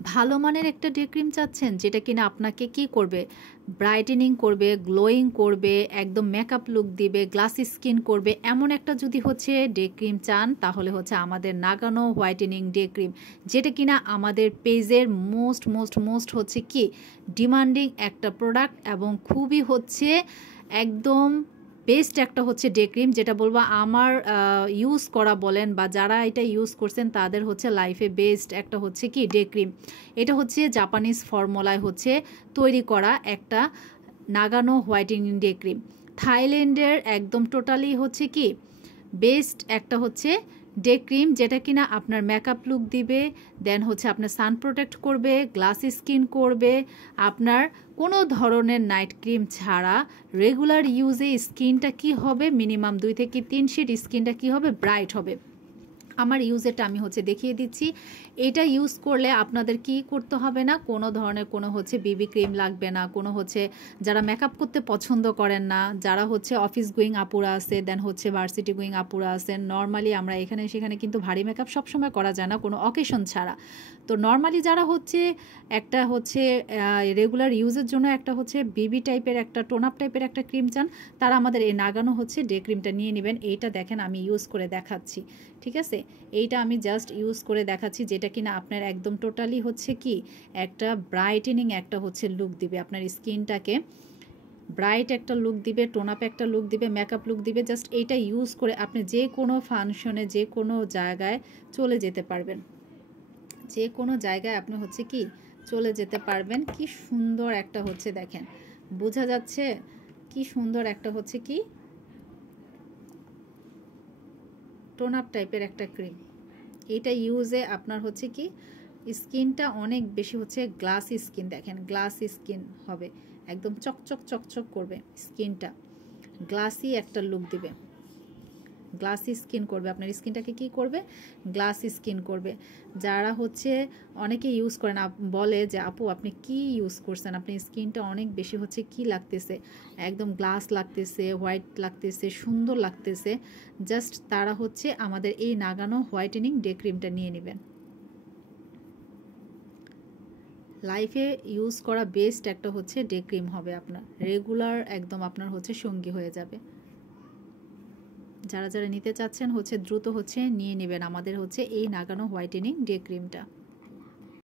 ভালো মানের একটা ডে ক্রিম চাচ্ছেন যেটা কিনা আপনাকে কি করবে, ব্রাইটেনিং করবে, গ্লোয়িং করবে, একদম মেকআপ লুক দিবে, গ্লাসি স্কিন করবে, এমন একটা যদি হচ্ছে ডে ক্রিম চান তাহলে হচ্ছে আমাদের নাগানো হোয়াইটেনিং ডে ক্রিম, যেটা কিনা আমাদের পেজের মোস্ট হচ্ছে কি ডিমান্ডিং একটা প্রোডাক্ট এবং খুবই হচ্ছে একদম বেস্ট একটা হচ্ছে ডে ক্রিম, যেটা বলবো আমার ইউজ করা বলেন বা যারা এটা ইউজ করছেন তাদের হচ্ছে লাইফে বেস্ট একটা হচ্ছে কি ডে ক্রিম। এটা হচ্ছে জাপানিজ ফর্মুলায় হচ্ছে তৈরি করা একটা নাগানো হোয়াইটেনিং ডে ক্রিম। থাইল্যান্ডের একদম টোটালি হচ্ছে কি বেস্ট একটা হচ্ছে ডে ক্রিম, যেটা কিনা আপনার মেকআপ লুক দিবে, দেন হচ্ছে আপনার সান প্রোটেক্ট করবে, গ্লাসি স্কিন করবে, আপনার কোনো ধরনের নাইট ক্রিম ছাড়া রেগুলার ইউজে স্কিনটা কি হবে মিনিমাম 2 থেকে 3 শেড স্কিনটা কি হবে ব্রাইট হবে। আমার ইউজেরটা আমি হচ্ছে দেখিয়ে দিচ্ছি। এটা ইউজ করলে আপনাদের কি করতে হবে না, কোনো ধরনের কোনো হচ্ছে বিবি ক্রিম লাগবে না, কোনো হচ্ছে যারা মেকআপ করতে পছন্দ করেন না, যারা হচ্ছে অফিস গোয়িং আপুরা আছে, দেন হচ্ছে ভার্সিটি গোয়িং আপুরা আছেন, নর্মালি আমরা এখানে সেখানে কিন্তু ভারী মেকআপ সবসময় করা যায় না কোনো অকেশন ছাড়া। তো নর্মালি যারা হচ্ছে একটা হচ্ছে রেগুলার ইউজের জন্য একটা হচ্ছে বিবি টাইপের একটা টোন আপ টাইপের একটা ক্রিম চান, তারা আমাদের এই নাগানো হচ্ছে ডে ক্রিমটা নিয়ে নেবেন। এইটা দেখেন আমি ইউজ করে দেখাচ্ছি, ঠিক আছে? এইটা আমি জাস্ট ইউজ করে দেখাচ্ছি, যেটা কিনা আপনার একদম টোটালি হচ্ছে কি একটা ব্রাইটেনিং একটা হচ্ছে লুক দিবে, আপনার স্কিনটাকে ব্রাইট একটা লুক দিবে, টোন আপ একটা লুক দিবে, মেকআপ লুক দিবে। জাস্ট এইটা ইউজ করে আপনি যে কোনো ফাংশনে যে কোনো জায়গায় চলে যেতে পারবেন, যে কোনো জায়গায় আপনি হচ্ছে কি চলে যেতে পারবেন। কি সুন্দর একটা হচ্ছে দেখেন, বোঝা যাচ্ছে কি সুন্দর একটা হচ্ছে কি টোন আপ টাইপের একটা ক্রিম। এটা ইউজে আপনার হচ্ছে কি স্কিনটা অনেক বেশি হচ্ছে গ্লাসি স্কিন, দেখেন গ্লাসি স্কিন হবে, একদম চকচক করবে স্কিনটা, গ্লাসি একটা লুক দিবে, গ্লাসি স্কিন করবে, আপনার স্কিনটাকে কি করবে গ্লাসি স্কিন করবে। যারা হচ্ছে অনেকে ইউজ করেন বলে যে আপু আপনি কি ইউজ করছেন, আপনি স্কিনটা অনেক বেশি হচ্ছে কি লাগতেছে, একদম গ্লাস লাগতেছে, হোয়াইট লাগতেছে, সুন্দর লাগতেছে, জাস্ট তারা হচ্ছে আমাদের এই নাগানো হোয়াইটেনিং ডে ক্রিমটা নিয়ে নেবেন। লাইফে ইউজ করা বেস্ট একটা হচ্ছে ডে ক্রিম হবে, আপনার রেগুলার একদম আপনার হচ্ছে সঙ্গী হয়ে যাবে। যারা যারা নিতে চাচ্ছেন হচ্ছে দ্রুত হচ্ছে নিয়ে নেবেন আমাদের হচ্ছে এই নাগানো হোয়াইটেনিং ডে ক্রিমটা।